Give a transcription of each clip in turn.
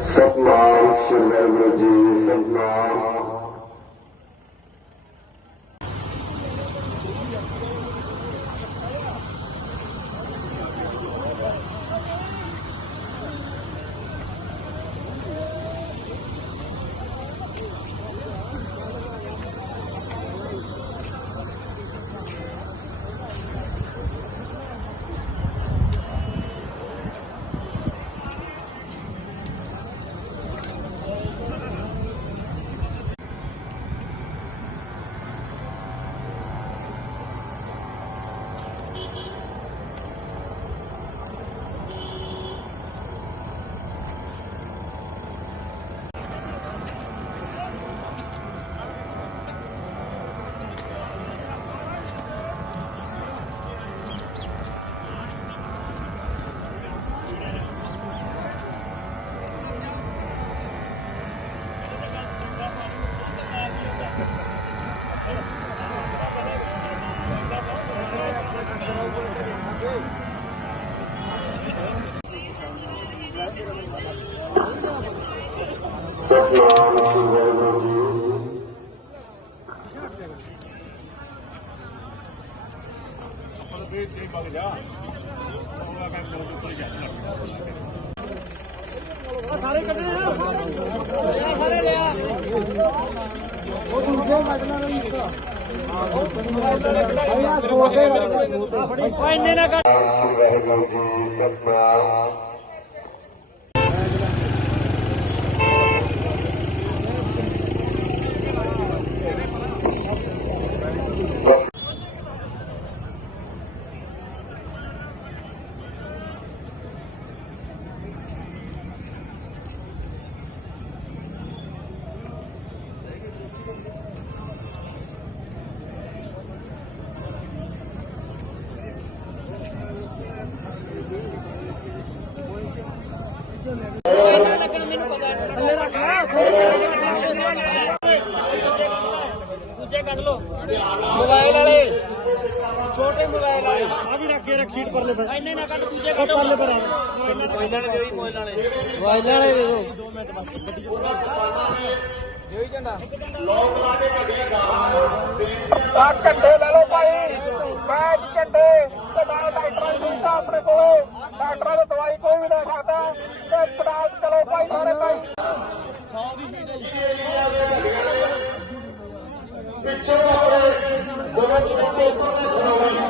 ستنا شروع جی ستنا ਸਤਨਾਮ ਸ੍ਰੀ ਵਾਹਿਗੁਰੂ ਜੀ ਸਤਨਾਮ ਸਤਨਾਮ ਸ੍ਰੀ ਵਾਹਿਗੁਰੂ ਜੀ ਸ੍ਰੀ ਵਾਹਿਗੁਰੂ ਜੀ ਸਤਨਾਮ ਦੂਜੇ ਕੱਢ ਲੋ ਮੋਬਾਈਲ ਵਾਲੇ ਛੋਟੇ ਮੋਬਾਈਲ ਵਾਲੇ ਆ ਵੀ ਰੱਖ ਕੇ ਰੱਖ ਸ਼ੀਟ ਪਰ ਲੈ ਫਿਰ। ਇੰਨੇ ਨਾ ਕੱਢ ਦੂਜੇ ਕੱਢ। ਪਰਲੇ ਪਰ ਮੋਬਾਈਲ ਵਾਲੇ ਜਿਹੜੀ ਮੋਬਾਈਲ ਵਾਲੇ ਮੋਬਾਈਲ ਵਾਲੇ ਦੇ ਦਿਓ ਆ ਘੰਟੇ ਲੈ ਲਓ ਭਾਈ। ਮੈਚ ਘੰਟੇ। ਤੇ ਨਾਲ ਡਾਕਟਰਾਂ ਦੀ ਫੀਸ ਆਪਣੇ ਕੋਲ। ਡਾਕਟਰਾਂ ਦੀ ਦਵਾਈ ਕੋਈ ਵੀ ਲੈ ਸਕਦਾ। ਤੇ ਪੜਾਸ ਚਲੋ ਭਾਈ ਸਾਰੇ ਭਾਈ। ਪੰਜ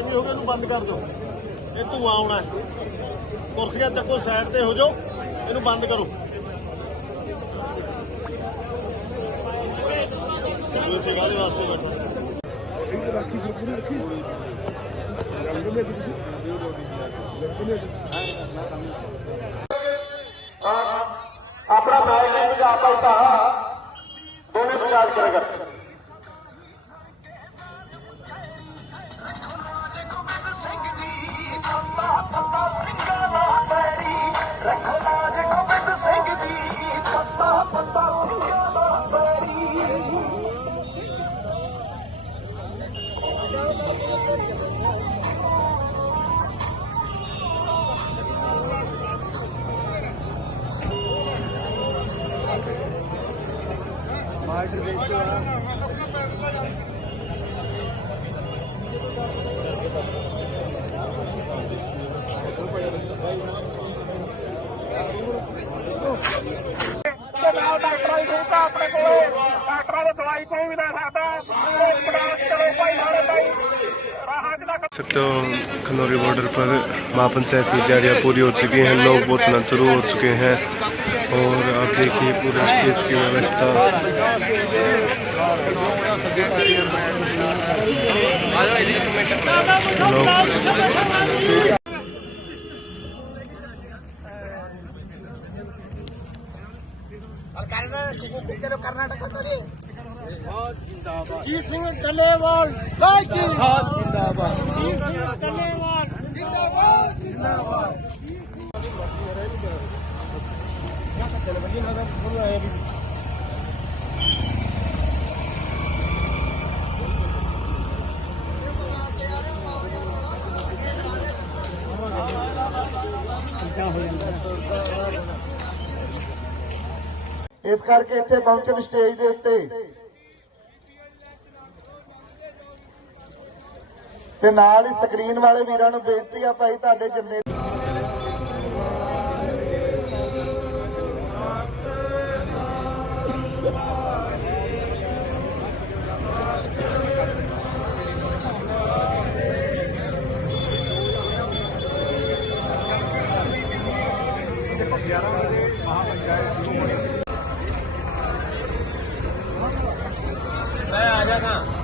ਨਹੀਂ ਹੋ ਗਈ ਇਹਨੂੰ ਬੰਦ ਕਰ ਦਿਓ। ਇਹ ਧੂਆ ਆਉਣਾ ਕੁਰਸੀਆਂ ਚੱਕੋ ਸਾਈਡ ਤੇ ਹੋ ਜਾਓ, ਇਹਨੂੰ ਬੰਦ ਕਰੋ। ਇਹ ਇੱਥੇ ਕਾਹਦੇ ਵਾਸਤੇ ਬੈਠਾ? ਆਪਣਾ ਮੈਚ ਨਹੀਂ ਬਜਾ ਪਾਤਾ ਦੋਨੇ ਬਜਾਜ ਕਰੇਗਾ ਤੇ ਨਾਲ ਡਾਕਟਰਾਂ ਦੀ ਫੀਸ ਆਪਣੇ ਕੋਲ ਡਾਕਟਰਾਂ ਦੀ ਦਵਾਈ آرڈر دیکھتے ڈاکٹر جھوٹا اپنے کو بارڈر پر ماں پنچایت کی تیاریاں پوری ہو چکی ہیں لوگ بہت منتظر ہو چکے ہیں اور آپ دیکھیے پورا اسٹیج کی ویوستھا۔ کرناٹک ਲਾਈਕ ਜਿੰਦਾਬਾਦ ਜੀਤ ਸਿੰਘ ਟੱਲੇਵਾਲ ਜਿੰਦਾਬਾਦ ਜਿੰਦਾਬਾਦ ਇਸ ਕਰਕੇ ਇੱਥੇ ਪਹੁੰਚਣ ਸਟੇਜ ਦੇ ਉੱਤੇ। ਤੇ ਨਾਲ ਹੀ ਸਕਰੀਨ ਵਾਲੇ ਵੀਰਾਂ ਨੂੰ ਬੇਨਤੀ ਆ ਭਾਈ, ਤੁਹਾਡੇ ਜਿੰਨੇ جائے گا